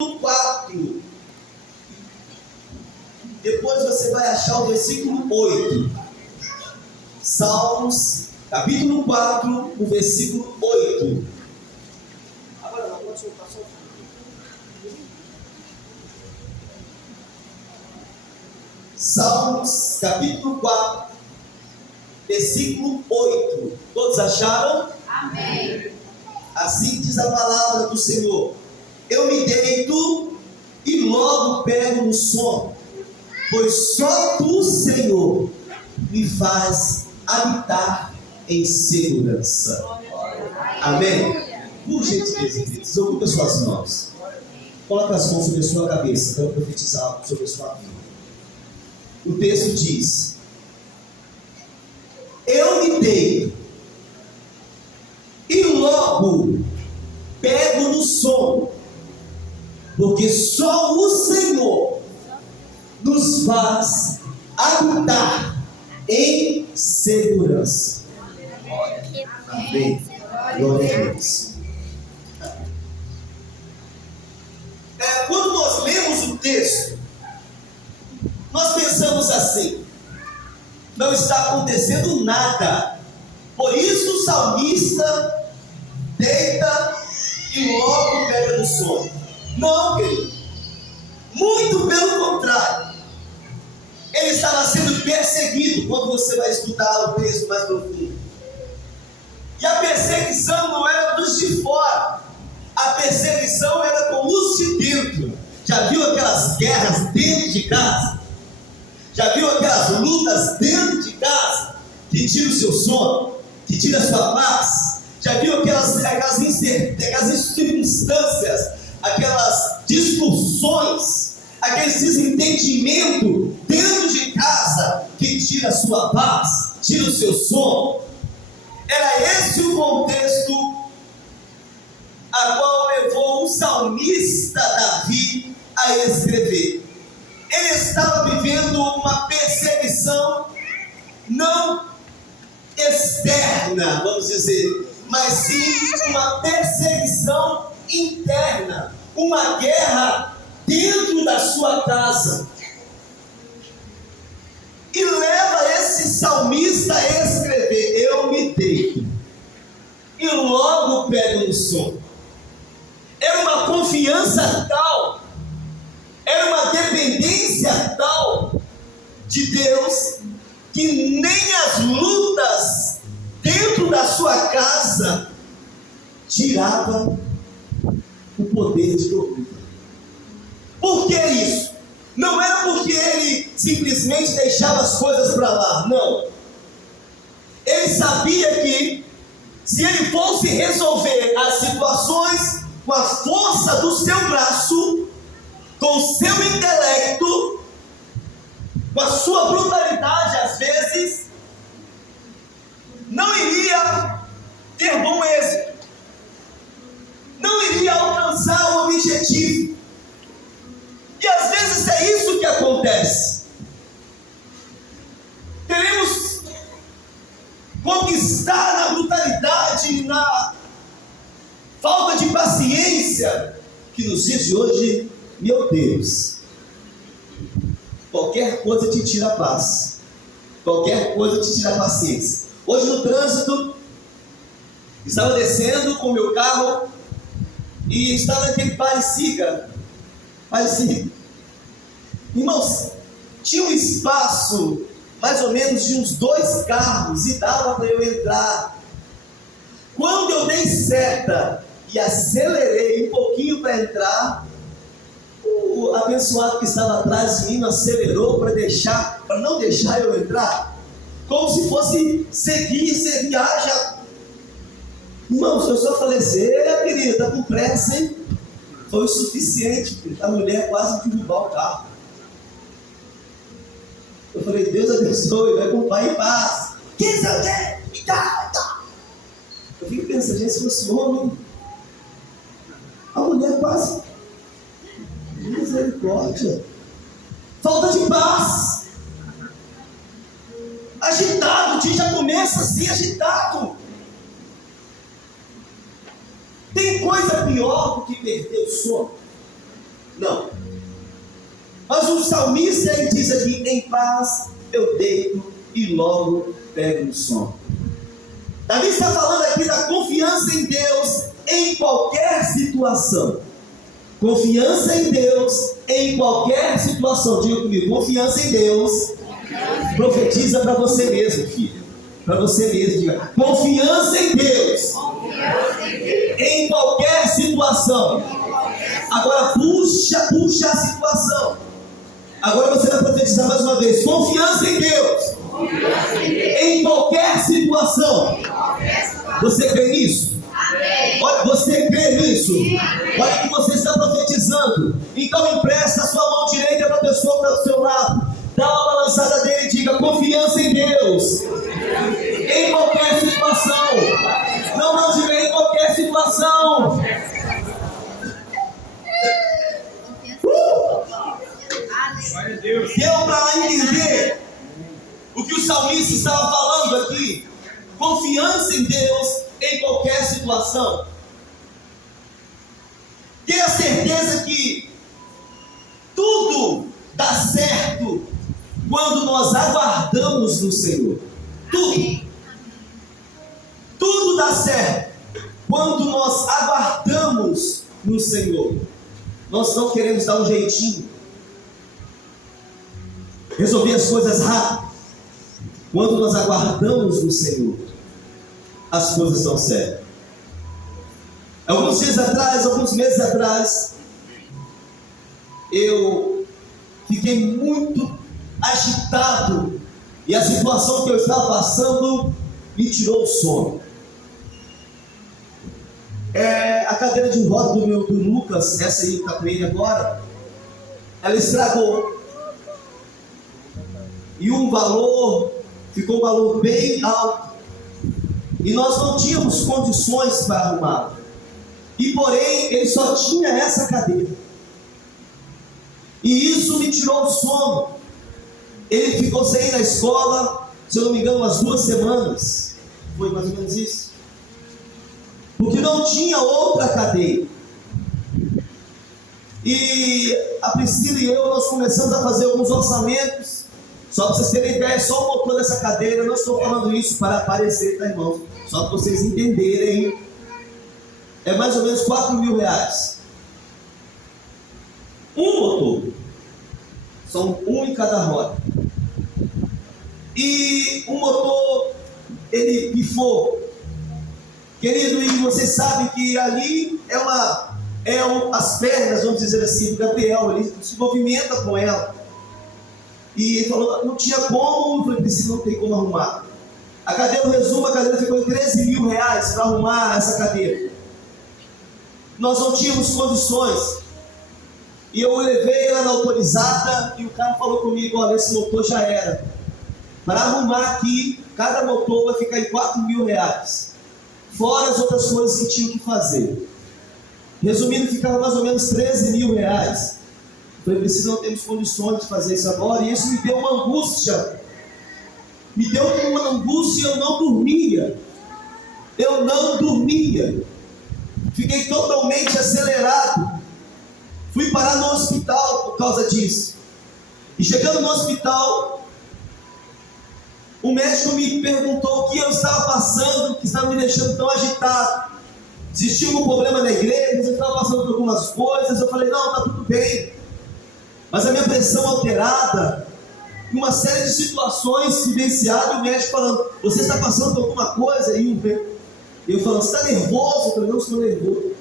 4. Depois você vai achar o versículo 8. Salmos, capítulo 4, o versículo 8. Agora não, pode soltar só. Salmos, capítulo 4, versículo 8. Todos acharam? Amém. Assim diz a palavra do Senhor: eu me deito e logo pego no sono, pois só tu, Senhor, me faz habitar em segurança. Amém? Por gentileza, queridos, ocupe as suas mãos. Coloque as mãos sobre a sua cabeça. Quero profetizar algo sobre a sua vida. O texto diz: eu me deito e logo pego no sono, porque só o Senhor nos faz habitar em segurança. Amém. Glória a Deus. Quando nós lemos o texto, nós pensamos assim: não está acontecendo nada, por isso o salmista deita e logo pega no sono. Não, querido, muito pelo contrário, ele estava sendo perseguido. Quando você vai estudar o texto mais profundo, e a perseguição não era dos de fora, a perseguição era com os de dentro. Já viu aquelas guerras dentro de casa? Já viu aquelas lutas dentro de casa que tiram o seu sono, que tiram a sua paz? Já viu aquelas circunstâncias, aquelas discussões, aqueles desentendimentos dentro de casa que tira a sua paz, tira o seu sono? Era esse o contexto a qual levou o salmista Davi a escrever. Ele estava vivendo uma perseguição não externa, vamos dizer, mas sim uma perseguição interna, uma guerra dentro da sua casa. E leva esse salmista a escrever: eu me deito e logo pego no sono. Era uma confiança tal, era uma dependência tal de Deus, que nem as lutas dentro da sua casa tiravam o poder de dormir. Por que isso? Não era porque ele simplesmente deixava as coisas para lá, não. Ele sabia que se ele fosse resolver as situações com a força do seu braço, com o seu intelecto, com a sua brutalidade às vezes, não iria ter bom êxito, não iria alcançar o objetivo. E às vezes é isso que acontece. Queremos conquistar na brutalidade, na falta de paciência, que nos dias de hoje, meu Deus, qualquer coisa te tira a paz, qualquer coisa te tira a paciência. Hoje no trânsito, estava descendo com o meu carro e estava aquele parecida. Irmãos, tinha um espaço mais ou menos de uns 2 carros e dava para eu entrar. Quando eu dei seta e acelerei um pouquinho para entrar, o abençoado que estava atrás de mim não acelerou para não deixar eu entrar, como se fosse seguir viagem. Irmãos, eu só falei assim: querida, está com pressa, hein? Foi o suficiente, a mulher quase derrubar o carro. Eu falei: Deus abençoe, vai com o pai em paz. Que isso é? Eu fico pensando: gente, se fosse homem, a mulher quase, misericórdia, falta de paz, agitado, o dia já começa assim, agitado. Tem coisa pior do que perder o sono? Mas o salmista, ele diz aqui: em paz eu deito e logo pego no sono. Davi está falando aqui da confiança em Deus em qualquer situação. Confiança em Deus em qualquer situação. Diga comigo: confiança em Deus. Profetiza para você mesmo, filho. Para você mesmo, diga: confiança em Deus em qualquer situação. Agora puxa a situação. Agora você vai profetizar mais uma vez: confiança em Deus em qualquer situação. Você crê nisso? Olha, você crê nisso? Olha que você está profetizando. Então empresta a sua mão direita para a pessoa que está do seu lado. Dá uma balançada dele e diga: confiança em Deus em qualquer situação. Não diga em qualquer situação. Deu para entender o que o salmista estava falando aqui? Confiança em Deus em qualquer situação. Tenha certeza que tudo dá certo quando nós aguardamos no Senhor. Tudo dá certo quando nós aguardamos no Senhor. Nós não queremos dar um jeitinho, resolver as coisas rápido. Quando nós aguardamos no Senhor, as coisas estão certas. Alguns dias atrás, alguns meses atrás, eu fiquei muito agitado e a situação que eu estava passando me tirou o sono. A cadeira de roda do Lucas, essa aí que está com ele agora, ela estragou. E ficou um valor bem alto. E nós não tínhamos condições para arrumar. E porém, ele só tinha essa cadeira. E isso me tirou o sono. Ele ficou sem ir na escola, se eu não me engano, umas 2 semanas. Foi mais ou menos isso. Porque não tinha outra cadeira. E a Priscila e eu, nós começamos a fazer alguns orçamentos. Só para vocês terem ideia, só o motor dessa cadeira, eu não estou falando isso para aparecer, tá, irmãos? Só para vocês entenderem, é mais ou menos 4 mil reais. Um motor, são um em cada roda. E o motor, ele pifou. Querido, e vocês sabem que ali as pernas, vamos dizer assim, do Gabriel, ele se movimenta com ela. E ele falou: não tinha como. Eu falei: Priscila, não tem como arrumar. A cadeira, no resumo, a cadeira ficou em 13 mil reais para arrumar essa cadeira. Nós não tínhamos condições. E eu levei ela na autorizada e o cara falou comigo: olha, esse motor já era. Para arrumar aqui, cada motor vai ficar em 4 mil reais. Fora as outras coisas que tinham que fazer. Resumindo, ficava mais ou menos 13 mil reais. Eu falei: Priscila, não temos condições de fazer isso agora. E isso me deu uma angústia. Me deu uma angústia e eu não dormia. Fiquei totalmente acelerado. Fui parar no hospital por causa disso. E chegando no hospital, o médico me perguntou o que eu estava passando, que estava me deixando tão agitado. Existia um problema na igreja, eu estava passando por algumas coisas. Eu falei: não, está tudo bem. Mas a minha pressão alterada, uma série de situações vivenciadas, e o médico falando: você está passando por alguma coisa? E eu falando: você está nervoso? Eu falei: não estou nervoso.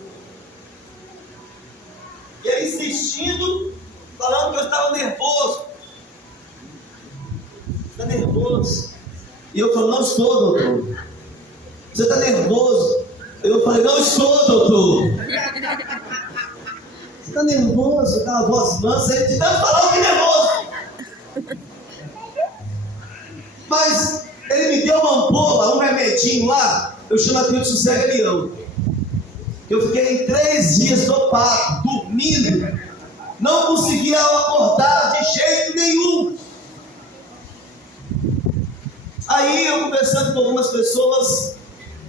E ele insistindo, falando que eu estava nervoso. Está nervoso? E eu falei: não estou, doutor. Você está nervoso? Eu falei: não estou, doutor. Você está nervoso? Está uma voz mansa, ele de tanto falar que nervoso. Mas ele me deu uma ampola, um remedinho lá, eu chamo aquilo de sossega-leão. Eu fiquei 3 dias dopado, dormindo, não conseguia acordar de jeito nenhum. Aí eu conversando com algumas pessoas,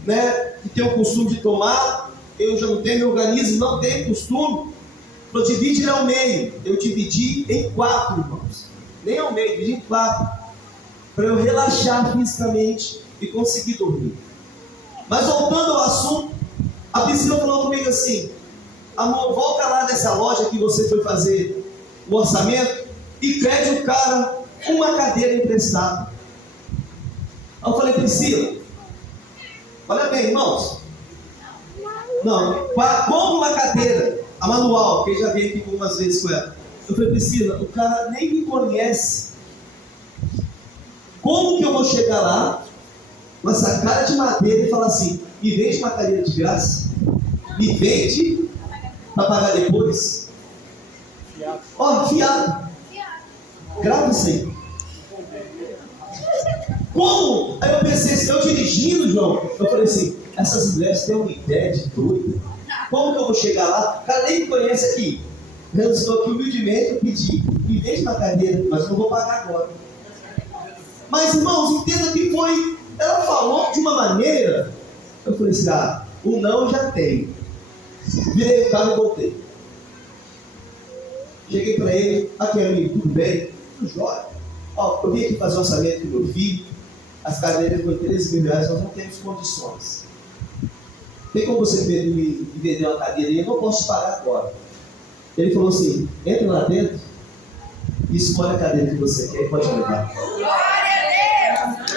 né, que tem o costume de tomar, eu já não tenho, meu organismo não tem costume. Falou, divide ele ao meio. Eu dividi em 4, irmãos. Nem ao meio, dividi em 4. Para eu relaxar fisicamente e conseguir dormir. Mas voltando ao assunto, a Priscila falou comigo assim: amor, volta lá nessa loja que você foi fazer o orçamento e pede o cara uma cadeira emprestada. Aí eu falei, Priscila, olha bem, irmãos. Não, compra uma cadeira, a manual, que eu já veio aqui algumas vezes com ela. Eu falei, Priscila, o cara nem me conhece. Como que eu vou chegar lá com essa cara de madeira e falar assim, me vende uma cadeira de graça? Me vende para pagar depois? Ó, fiado. Grava isso aí. Como? Aí eu pensei assim, eu dirigindo, João, eu falei assim, essas mulheres têm uma ideia de doida. Como que eu vou chegar lá? O cara nem me conhece aqui. Eu estou aqui humildemente, eu pedi, me vende uma cadeira, mas eu não vou pagar agora. Mas irmãos, entenda que foi, ela falou de uma maneira, eu falei assim, o não já tem. Virei o carro e voltei. Cheguei para ele, aqui amigo, tudo bem? Tudo jóia. Ó, eu vim aqui fazer um orçamento com meu filho, as cadeiras por 13 mil reais, nós não temos condições. Tem como você me vender uma cadeira e eu não posso pagar agora. Ele falou assim, entra lá dentro e escolhe a cadeira que você quer e pode levar. Glória a Deus!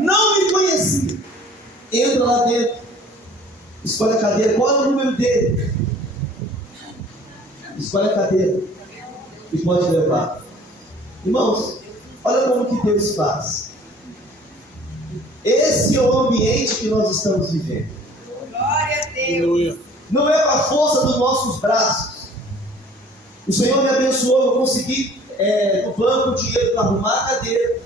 Não me conhecia. Entra lá dentro, escolhe a cadeira, qual é o número dele? Escolhe a cadeira e pode levar. Irmãos, olha como que Deus faz. Esse é o ambiente que nós estamos vivendo. Glória a Deus! Não é com a força dos nossos braços. O Senhor me abençoou, eu consegui no banco dinheiro para arrumar a cadeira,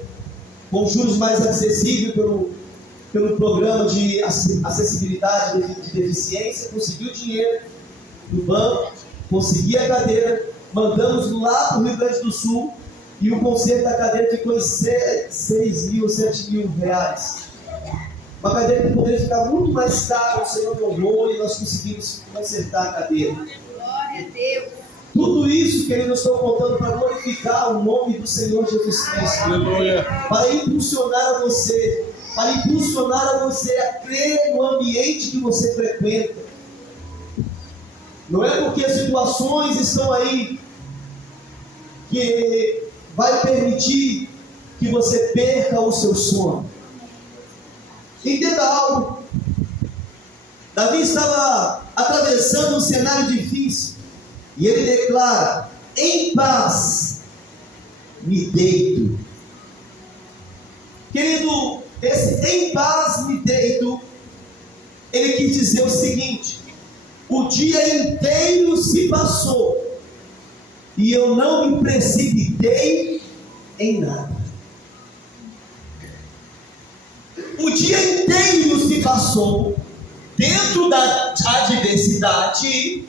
com juros mais acessíveis pelo programa de acessibilidade de deficiência. Consegui o dinheiro do banco, consegui a cadeira, mandamos lá para o Rio Grande do Sul e o conserto da cadeira ficou em 6 mil, 7 mil reais. Uma cadeira que poderia ficar muito mais cara, o Senhor me honrou e nós conseguimos consertar a cadeira. Glória a Deus! Tudo isso, querido, eu estou contando para glorificar o nome do Senhor Jesus Cristo. Aleluia. Para impulsionar a você a crer no ambiente que você frequenta. Não é porque as situações estão aí que vai permitir que você perca o seu sono. Entenda algo. Davi estava atravessando um cenário difícil e ele declara: em paz me deito. Querido, esse em paz me deito, ele quis dizer o seguinte: o dia inteiro se passou e eu não me precipitei em nada. O dia inteiro se passou dentro da adversidade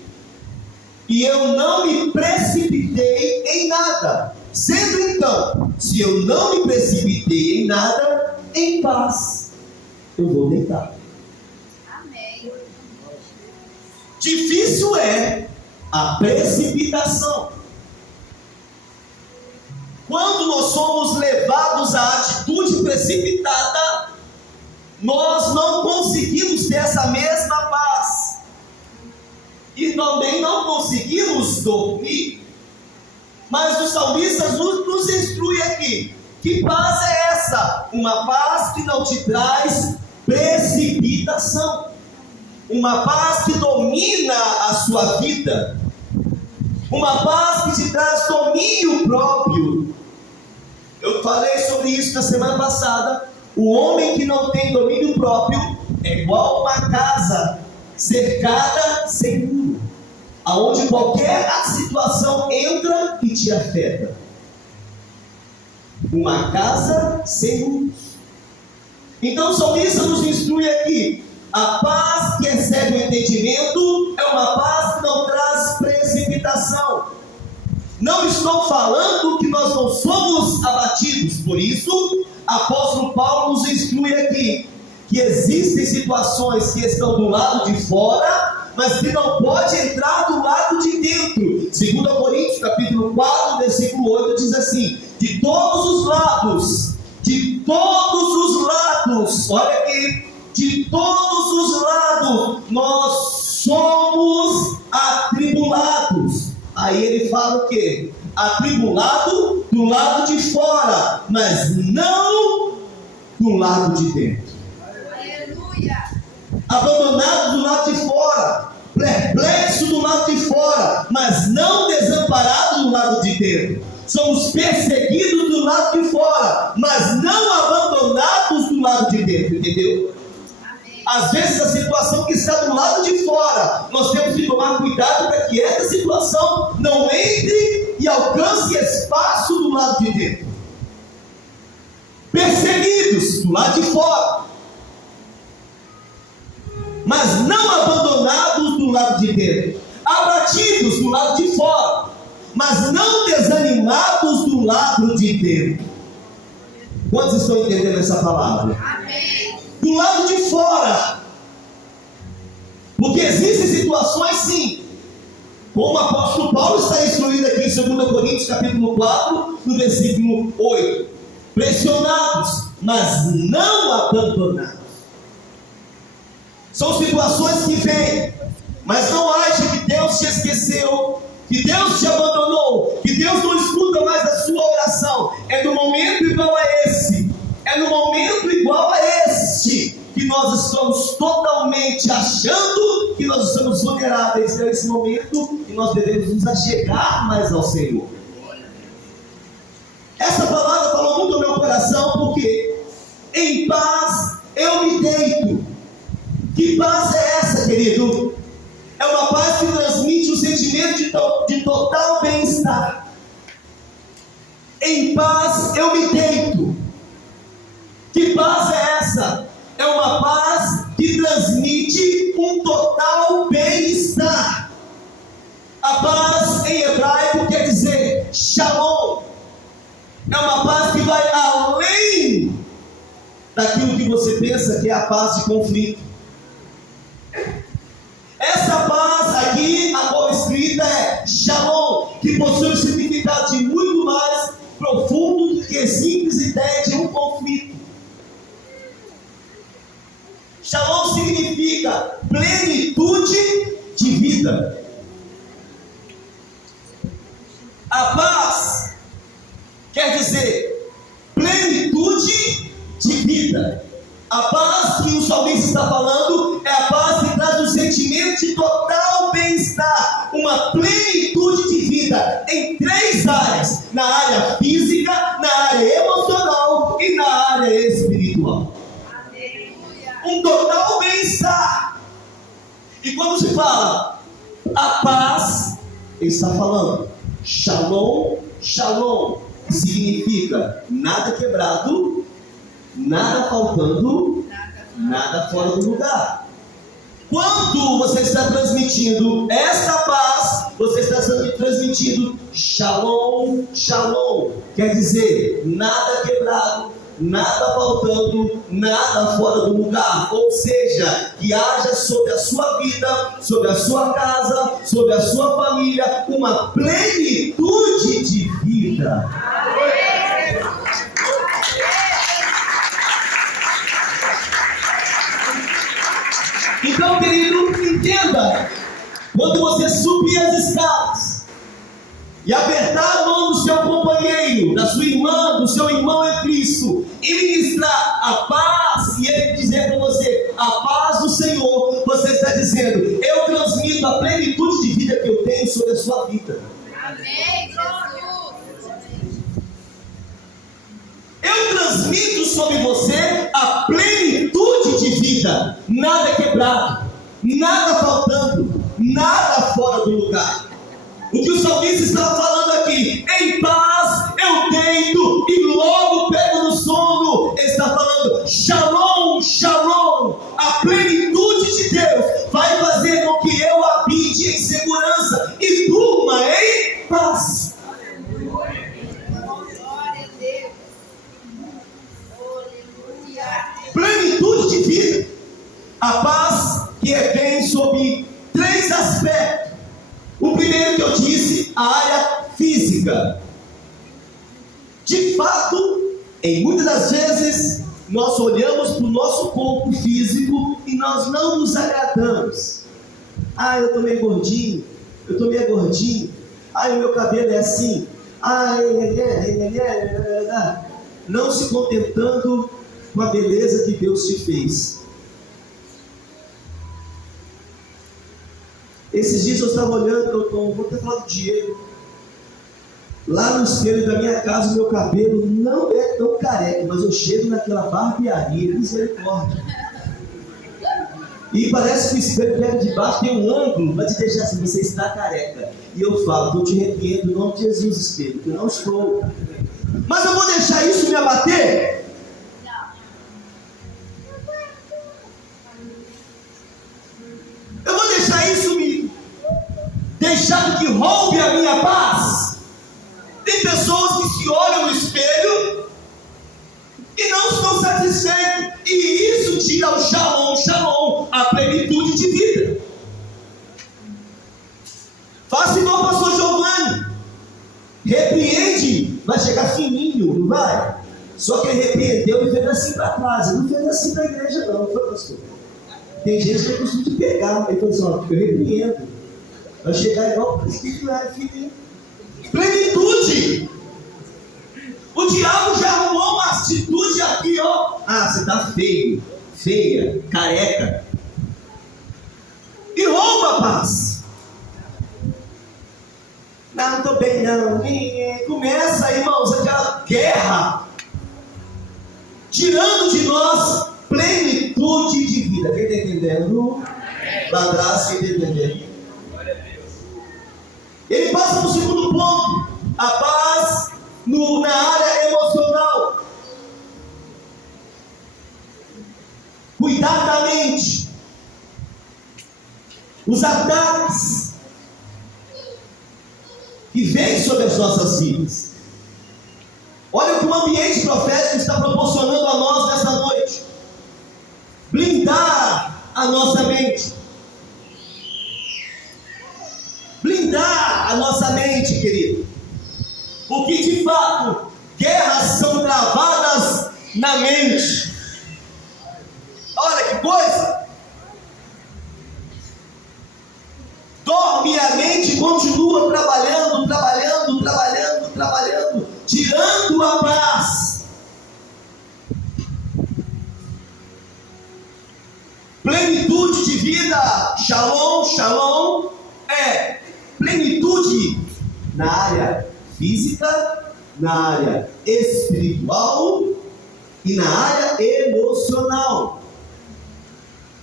e eu não me precipitei em nada. Sendo então, se eu não me precipitei em nada, em paz eu vou deitar. Amém. Difícil é a precipitação. Quando nós somos levados à atitude precipitada, nós não conseguimos ter essa mesma paz. E também não conseguimos dormir. Mas o salmista nos instrui aqui. Que paz é essa? Uma paz que não te traz precipitação. Uma paz que domina a sua vida. Uma paz que te traz domínio próprio. Eu falei sobre isso na semana passada. O homem que não tem domínio próprio é igual uma casa cercada sem muro, aonde qualquer situação entra e te afeta. Uma casa sem muros. Então o salmista nos instrui aqui: a paz que excede o entendimento é uma paz que não traz precipitação. Não estou falando que nós não somos abatidos. Por isso, apóstolo Paulo nos instrui aqui que existem situações que estão do lado de fora, mas que não pode entrar do lado de dentro. 2 Coríntios capítulo 4, versículo 8 diz assim: de todos os lados, olha aqui, de todos os lados nós somos atribulados. Aí ele fala o quê? Atribulado do lado de fora, mas não do lado de dentro. Aleluia. Abandonado do lado de fora, perplexo do lado de fora, mas não desamparado do lado de dentro. Somos perseguidos do lado de fora, mas não abandonados do lado de dentro, entendeu? Às vezes a situação que está do lado de fora, nós temos que tomar cuidado para que essa situação não entre e alcance espaço do lado de dentro. Perseguidos do lado de fora, mas não abandonados do lado de dentro. Abatidos do lado de fora, mas não desanimados do lado de dentro. Quantos estão entendendo essa palavra? Amém. Do lado de fora, porque existem situações, sim, como o apóstolo Paulo está instruindo aqui em 2 Coríntios capítulo 4, no versículo 8: pressionados, mas não abandonados. São situações que vêm, mas não ache que Deus te esqueceu, que Deus te abandonou, que Deus não escuta mais a sua oração. É no momento igual a esse, é no momento igual a este, que nós estamos totalmente achando que nós estamos vulneráveis. É esse momento que nós devemos nos achegar mais ao Senhor. Essa palavra falou muito ao meu coração, porque em paz eu me deito. Que paz é essa, querido? É uma paz que transmite um sentimento de total bem-estar. Em paz eu me deito. Que paz é essa? É uma paz que transmite um total bem-estar. A paz em hebraico quer dizer shalom. É uma paz que vai além daquilo que você pensa que é a paz de conflito. Essa paz aqui, a qual escrita é shalom, que possui um significado de muito mais profundo do que a simples ideia de um conflito. Shalom significa plenitude de vida. A paz quer dizer plenitude de vida. A paz que o salmista está falando é a paz que traz um sentimento de total bem-estar, uma plenitude de vida em 3 áreas: na área física, na área emocional e na área espiritual. Um total bem-estar. E quando se fala a paz, ele está falando shalom, shalom, que significa nada quebrado, nada faltando, nada fora do lugar. Quando você está transmitindo esta paz, você está transmitindo shalom, shalom. Quer dizer, nada quebrado, nada faltando, nada fora do lugar. Ou seja, que haja sobre a sua vida, sobre a sua casa, sobre a sua família, uma plenitude de vida. Então, querido, entenda: quando você subir as escadas e apertar a mão do seu companheiro, da sua irmã, do seu irmão em Cristo, e ministrar a paz, e ele dizer para você a paz do Senhor, você está dizendo: eu transmito a plenitude de vida que eu tenho sobre a sua vida. Amém, Jesus. Eu transmito sobre você a plenitude de vida, nada quebrado, nada faltando, nada fora do lugar. O que o salmista estava falando aqui: em paz eu deito e logo pego no sono. Ele está falando shalom, shalom. A plenitude de Deus vai fazer com que eu habite em segurança e durma em paz. plenitude de vida. A paz que vem sob 3 aspectos. O primeiro que eu disse, a área física. De fato, em muitas das vezes, nós olhamos para o nosso corpo físico e nós não nos agradamos. Ah, eu estou meio gordinho, eu estou meio gordinho. Ah, o meu cabelo é assim. Ah, não se contentando com a beleza que Deus te fez. Esses dias eu estava olhando, vou até falar do Diego. Lá no espelho da minha casa, o meu cabelo não é tão careca, mas eu chego naquela barbearia, misericórdia. E parece que o espelho pega de baixo, tem um ângulo para te deixar assim, você está careca. E eu falo, eu te repreendo em nome de Jesus, espelho, que eu não estou. Mas eu vou deixar isso me abater? Eu vou deixar isso me deixar que roube a minha paz? Tem pessoas que se olham no espelho e não estão satisfeitos. E isso tira o shalom, a plenitude de vida. Faça igual o pastor Giovanni. Repreende, vai chegar fininho, não vai? Só que ele repreendeu e fez assim para trás. Ele não fez assim para a igreja não, foi, pastor? Tem gente que é costume de pegar. Ele falou assim, ó, eu repreendo. Vai chegar igual para que é fininho. Plenitude. O diabo já arrumou uma atitude aqui, ó. Ah, você está feio, feia, careca. E rouba a paz. Não estou bem não. Começa, irmãos, aquela guerra, tirando de nós plenitude de vida. Quem está entendendo? Lá atrás, quem está entendendo? Ele passa para o segundo ponto, a paz na área emocional. Cuidar da mente. Os ataques que vêm sobre as nossas vidas. Olha o que o ambiente profético está proporcionando a nós nessa noite. Blindar a nossa mente. Blindar a nossa mente, querido. Porque de fato, guerras são travadas na mente. Olha que coisa. Dorme a mente e continua trabalhando, tirando a paz. Plenitude de vida, shalom, é plenitude na área física, na área espiritual e na área emocional.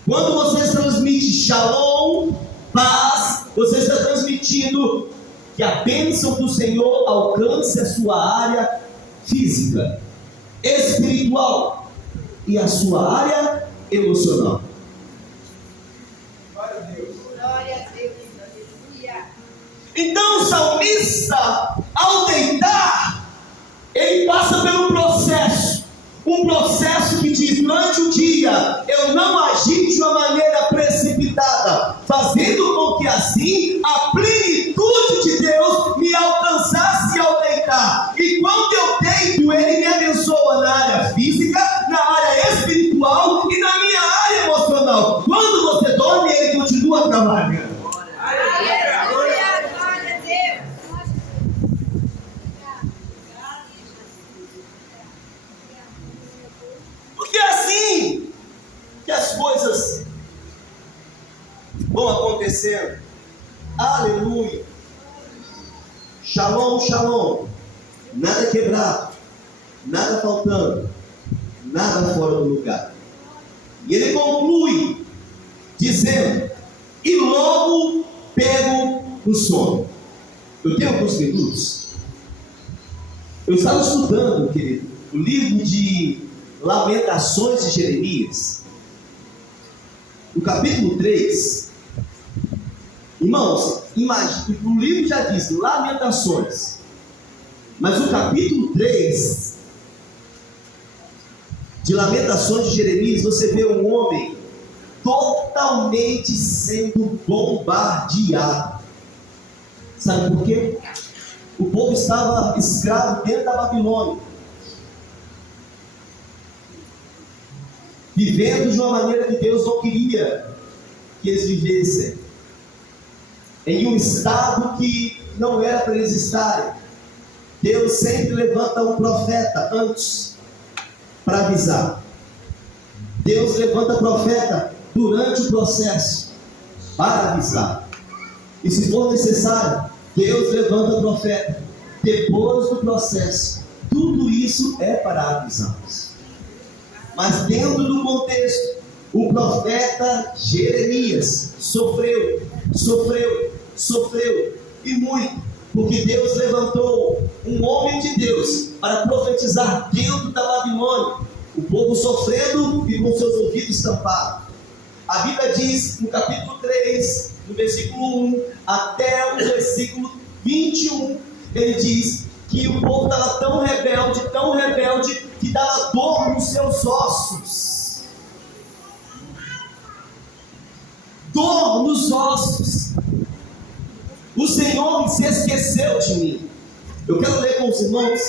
Quando você transmite shalom, paz, você está transmitindo que a bênção do Senhor alcance a sua área física, espiritual e a sua área emocional. Glória a Deus. Aleluia. Então o salmista, ao deitar, ele passa pelo processo. Um processo que diz, durante o dia, eu não agi de uma maneira precipitada, fazendo com que assim a plenitude de Deus me alcançasse ao deitar. E quando eu deito, Ele me abençoa na área física, na área espiritual e na minha área emocional. Quando você dorme, Ele continua trabalhando. Aleluia. Glória a Deus. Porque é assim que as coisas vão acontecendo. Aleluia. Shalom. Nada quebrado, nada faltando, nada fora do lugar. E ele conclui dizendo, e logo pego no sono. Eu tenho alguns minutos. Eu estava estudando, querido, o livro de Lamentações de Jeremias, no capítulo 3, irmãos, imagine, o livro já diz Lamentações, mas o capítulo 3 de Lamentações de Jeremias, você vê um homem totalmente sendo bombardeado. Sabe por quê? O povo estava escravo dentro da Babilônia, vivendo de uma maneira que Deus não queria que eles vivessem, em um estado que não era para eles estarem. Deus sempre levanta um profeta antes para avisar. Deus levanta profeta durante o processo para avisar. E se for necessário, Deus levanta profeta depois do processo. Tudo isso é para avisá-los. Mas dentro do contexto, o profeta Jeremias sofreu e muito, porque Deus levantou um homem de Deus para profetizar dentro da Babilônia, o povo sofrendo e com seus ouvidos tampados. A Bíblia diz no capítulo 3, no versículo 1 até o versículo 21, ele diz que o povo estava tão rebelde, que dava dor nos seus ossos. Dor nos ossos. O Senhor se esqueceu de mim. Eu quero ler com os irmãos,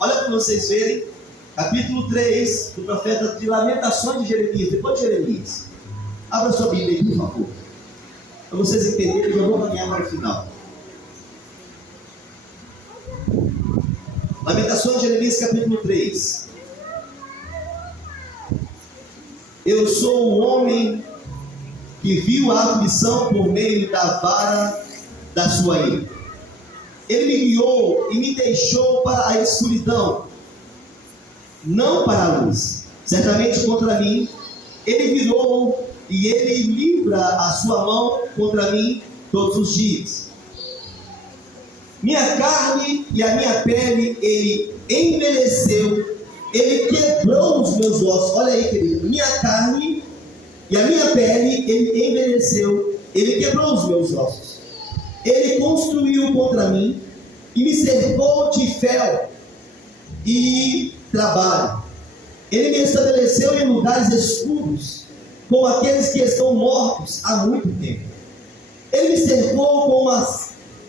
olha para vocês verem, capítulo 3 do profeta de Lamentações de Jeremias, depois de Jeremias. Abra sua Bíblia aí, por favor, para vocês entenderem que eu vou caminhar para o final. Lamentações de Jeremias, capítulo 3. Eu sou um homem que viu a aflição por meio da vara da sua ira. Ele me guiou e me deixou para a escuridão, não para a luz. Certamente contra mim ele virou, e ele livra a sua mão contra mim todos os dias. Minha carne e a minha pele ele envelheceu, ele quebrou os meus ossos. Olha aí, querido, minha carne e a minha pele ele envelheceu, ele quebrou os meus ossos. Ele construiu contra mim e me cercou de fel e trabalho. Ele me estabeleceu em lugares escuros, com aqueles que estão mortos há muito tempo. Ele me cercou com uma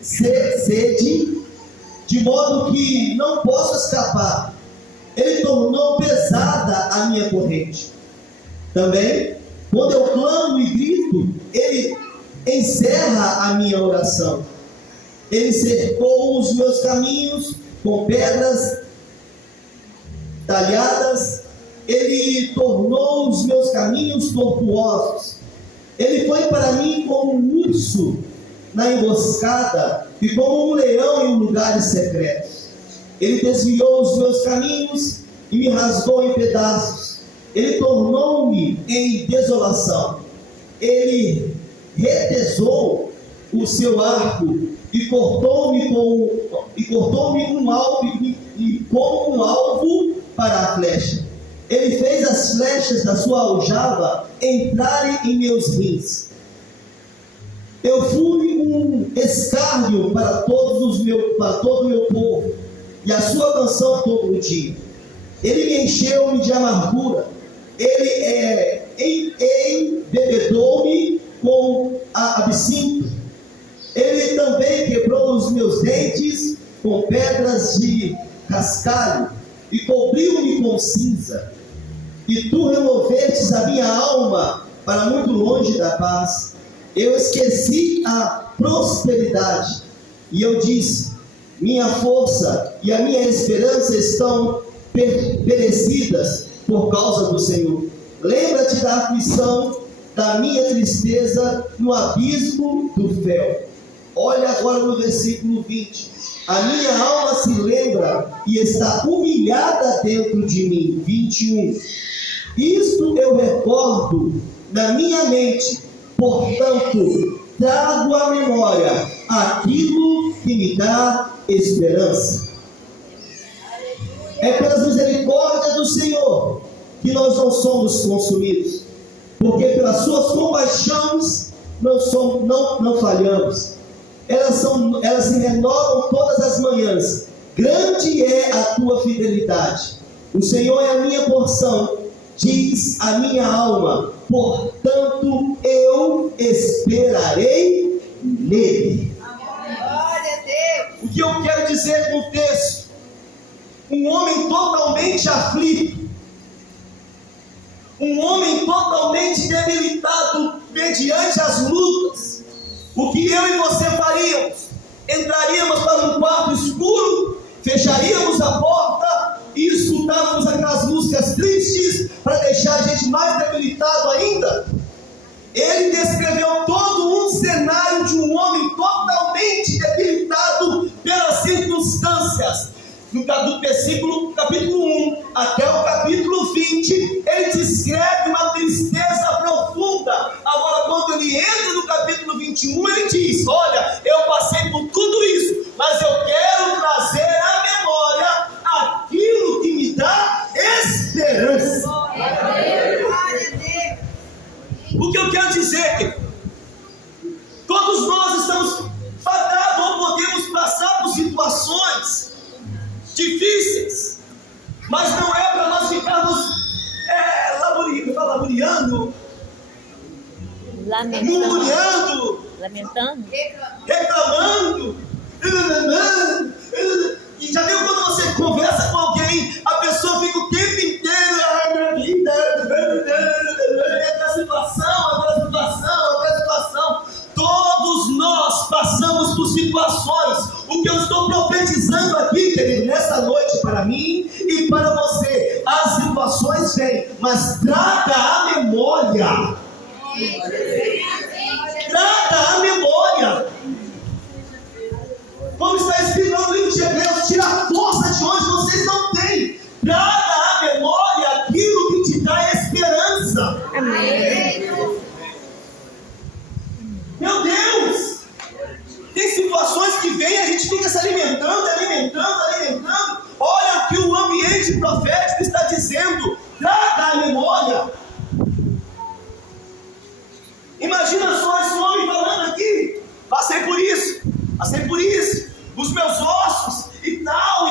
sede, de modo que não posso escapar. Ele tornou pesada a minha corrente. Também, quando eu clamo e grito, ele encerra a minha oração. Ele cercou os meus caminhos com pedras talhadas. Ele tornou os meus caminhos tortuosos. Ele foi para mim como um urso na emboscada e como um leão em lugares secretos. Ele desviou os meus caminhos e me rasgou em pedaços. Ele tornou-me em desolação. Ele retesou o seu arco e cortou-me como um alvo para a flecha. Ele fez as flechas da sua aljava entrarem em meus rins. Eu fui um escárnio para todo o meu povo, e a sua canção todo o dia. Ele me encheu de amargura. Ele embebedou-me com absinto. Ele também quebrou os meus dentes com pedras de cascalho e cobriu-me com cinza. E tu removestes a minha alma para muito longe da paz. Eu esqueci a prosperidade e eu disse: minha força e a minha esperança estão perecidas por causa do Senhor. Lembra-te da aflição, da minha tristeza no abismo do fel. Olha agora no versículo 20. A minha alma se lembra e está humilhada dentro de mim. 21. Isto eu recordo na minha mente, portanto, trago à memória aquilo que me dá esperança. É pelas misericórdias do Senhor que nós não somos consumidos, porque pelas suas compaixões não falhamos. Elas se renovam todas as manhãs. Grande é a tua fidelidade. O Senhor é a minha porção diz a minha alma, portanto eu esperarei nele. Glória a Deus. O que eu quero dizer com o texto? Um homem totalmente aflito, um homem totalmente debilitado mediante as lutas. O que eu e você faríamos? Entraríamos para um quarto escuro, fecharíamos a porta e escutávamos aquelas músicas tristes para deixar a gente mais debilitado ainda? Ele descreveu todo um cenário de um homem totalmente debilitado pelas circunstâncias. Do versículo capítulo 1 até o capítulo 20, ele descreve uma tristeza profunda. Agora, quando ele entra no capítulo 21, ele diz: olha, eu passei por tudo isso, mas eu quero trazer à memória aquilo que me dá esperança. Glória a Deus. O que eu quero dizer, querido? Todos nós estamos fadados ou podemos passar por situações difíceis, mas não é para nós ficarmos laboriando, murmurando, lamentando, reclamando. E já viu quando você conversa com alguém, a pessoa fica o tempo inteiro, ai minha vida, aquela situação. Todos nós passamos por situações. O que eu estou profetizando aqui, querido, nessa noite para mim e para você, as situações vêm, mas traga a memória. Traga a memória. Como está escrito no livro de Hebreus, tira a força de onde vocês não têm. Traga a memória aquilo que te dá esperança. amém. Meu Deus! Tem situações que vêm e a gente fica se alimentando. Olha o que o ambiente profético está dizendo. Traga a memória. Imagina só esse homem falando aqui: passei por isso, os meus ossos e tal.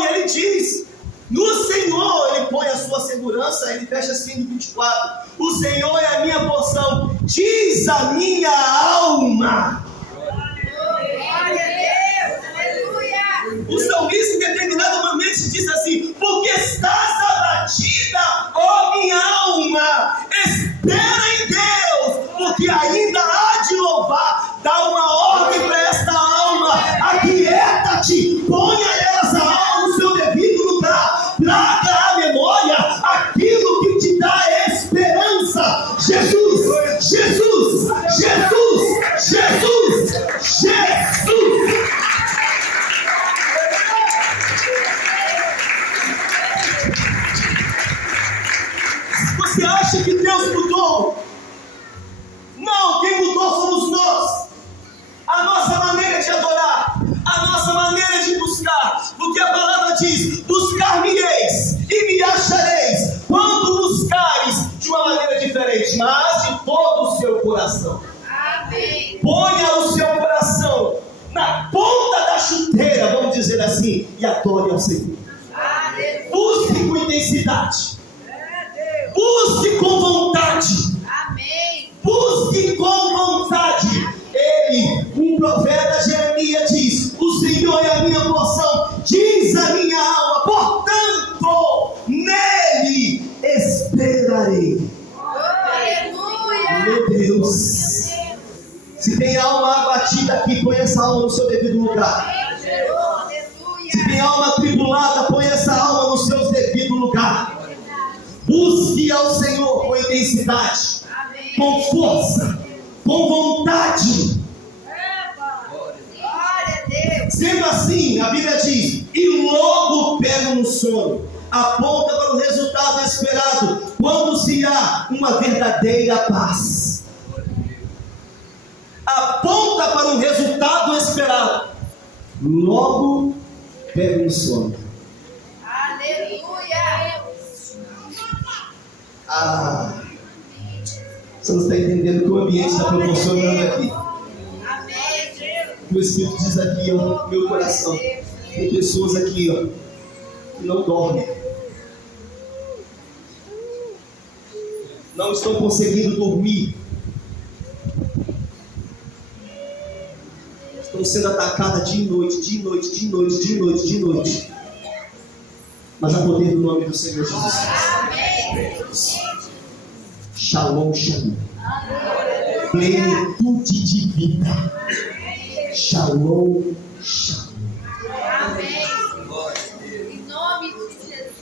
E ele diz: no Senhor ele põe a sua segurança. Ele fecha assim no 24: o Senhor é a minha porção, diz a minha alma. Glória a Deus. Aleluia. O salmista em determinado momento diz assim: porque estás abatida, ó minha alma, espera em Deus, porque ainda há de louvar. Dá uma ordem para esta alma: aquieta-te, ponha essa alma no seu devido lugar, traga à memória aquilo que te dá esperança. Jesus. Você acha que Deus mudou? Não, quem mudou somos nós. A nossa maneira de adorar, a nossa maneira de buscar, porque a palavra diz: buscar-me-eis e me achareis, quando buscares de uma maneira diferente, mas de todo o seu coração. Amém. Ponha o seu coração na ponta da chuteira, vamos dizer assim, e adore ao Senhor. Aleluia. Busque com intensidade, busque com vontade, Amém. busque com vontade. O profeta Jeremias diz: o Senhor é a minha porção, diz a minha alma, portanto nele esperarei. Aleluia. Meu Deus, se tem alma abatida aqui, põe essa alma no seu devido lugar. Se tem alma atribulada, põe essa alma no seu devido lugar. Busque ao Senhor com intensidade, com força, com vontade. Glória a Deus. Sendo assim, a Bíblia diz: e logo pega no sono, aponta para o resultado esperado, quando se há uma verdadeira paz. Aponta para um resultado esperado, logo pega no sono. Aleluia. Você não está entendendo o que o ambiente está proporcionando aqui. Amém. O Espírito diz aqui, ó, no meu coração, tem pessoas aqui, ó, que não dormem. não estão conseguindo dormir, estão sendo atacadas de noite, de noite, de noite, de noite, de noite. Mas a poder do nome do Senhor Jesus Cristo. Shalom, shalom. Plenitude de vida. Shalom, shalom. Amém. Em nome de Jesus.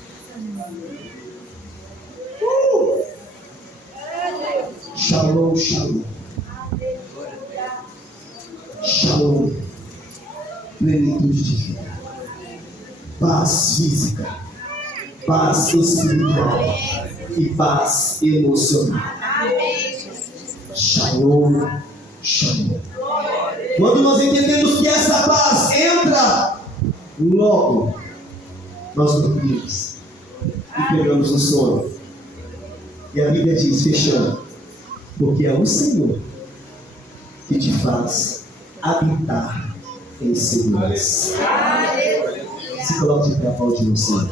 Shalom, shalom. Shalom. Plenitude de vida. Paz física. Paz espiritual. E paz emocional. Amém. Shalom, shalom. Quando nós entendemos que essa paz entra, logo nós dormimos e pegamos no sono. E a Bíblia diz, fechando, porque é o Senhor que te faz habitar em segurança. Se coloque de pé, aplaudindo o Senhor.